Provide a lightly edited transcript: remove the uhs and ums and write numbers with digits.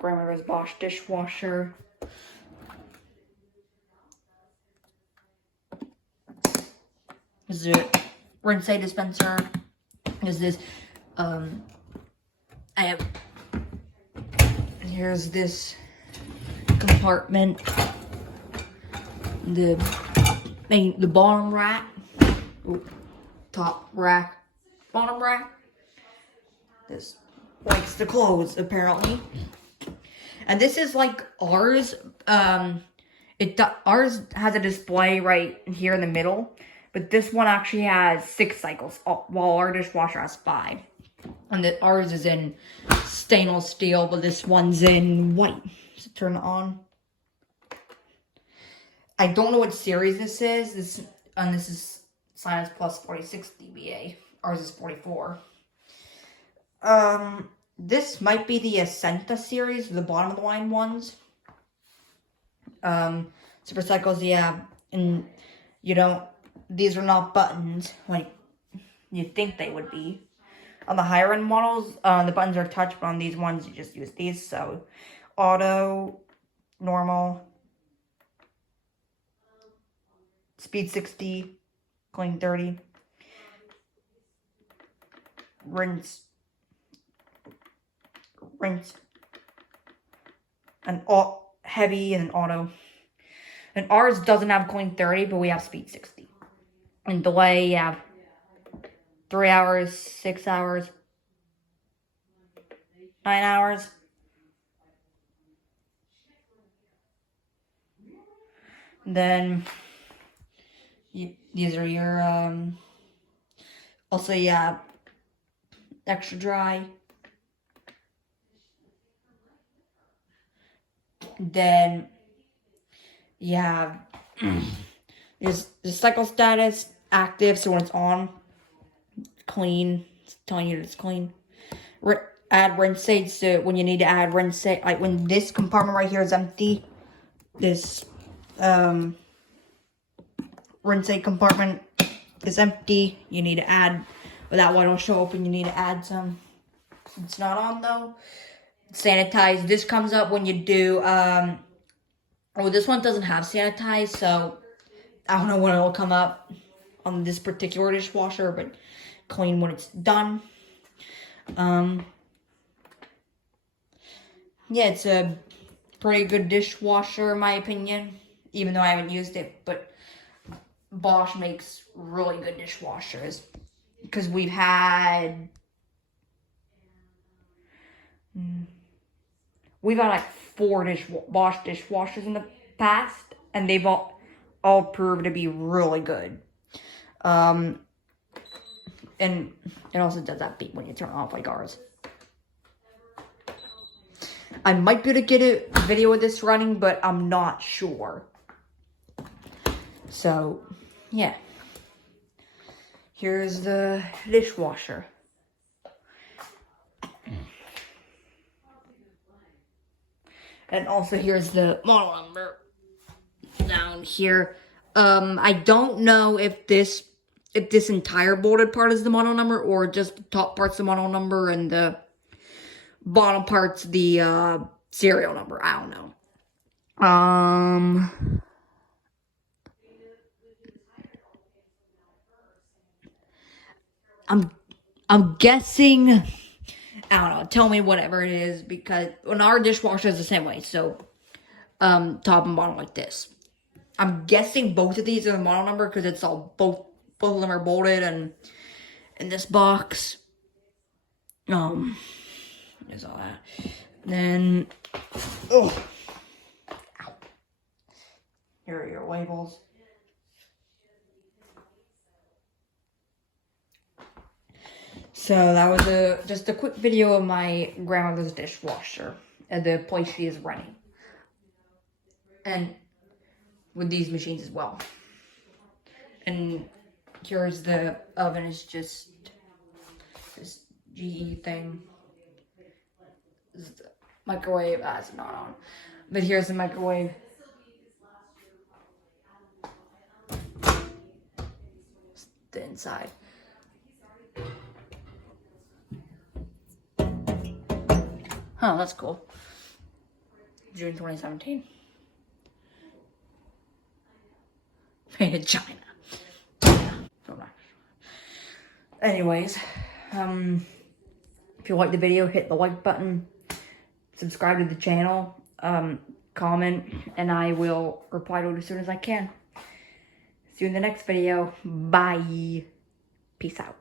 grandmother's Bosch dishwasher. This is a rinse dispenser. Is this I have, here's this compartment, the bottom rack, top rack, bottom rack. This likes to close apparently, and this is like ours. Ours has a display right here in the middle, but this one actually has 6 cycles, while our dishwasher has 5. And ours is in stainless steel, but this one's in white. So turn it on. I don't know what series this is. This is Science Plus 46 dBA. Ours is 44. This might be the Ascenta series, the bottom of the line ones. Super cycles, yeah, and these are not buttons like you'd think they would be. On the higher end models, the buttons are touch, but on these ones, you just use these. So, auto, normal, speed 60, clean 30, rinse, and heavy and auto. And ours doesn't have clean 30, but we have speed 60. And delay, you have 3 hours, 6 hours, 9 hours. Then these are your also extra dry. Then you have the cycle status active, so when it's on, clean, it's telling you it's clean. Add rinse aid, so when you need to add rinse aid, like when this compartment right here is empty, this rinse aid compartment is empty, you need to add, but that one will show up and you need to add some. It's not on though. Sanitize, this comes up when you do, this one doesn't have sanitize, so I don't know when it'll come up on this particular dishwasher, but clean when it's done. Yeah, it's a pretty good dishwasher in my opinion, even though I haven't used it, but Bosch makes really good dishwashers, because we've had like 4 Bosch dishwashers in the past, and they've all proved to be really good. And it also does that beep when you turn it off like ours. I might be able to get a video of this running, but I'm not sure. So, yeah. Here's the dishwasher. And also here's the model number down here. I don't know if this entire bolted part is the model number, or just the top part's the model number and the bottom part's the serial number. I don't know. I'm guessing, I don't know, tell me whatever it is, because when our dishwasher is the same way, so top and bottom like this. I'm guessing both of these are the model number, because it's all both of them are bolted, and in this box, there's all that. Then, here are your labels. So that was just a quick video of my grandmother's dishwasher at the place she is running, and with these machines as well. And here's the oven, is just this GE thing. This is the microwave, it's not on, but here's the microwave. It's the inside. Oh, that's cool. June 2017. Made in China. So nice. Anyways, if you like the video, hit the like button, subscribe to the channel, comment, and I will reply to it as soon as I can. See you in the next video. Bye. Peace out.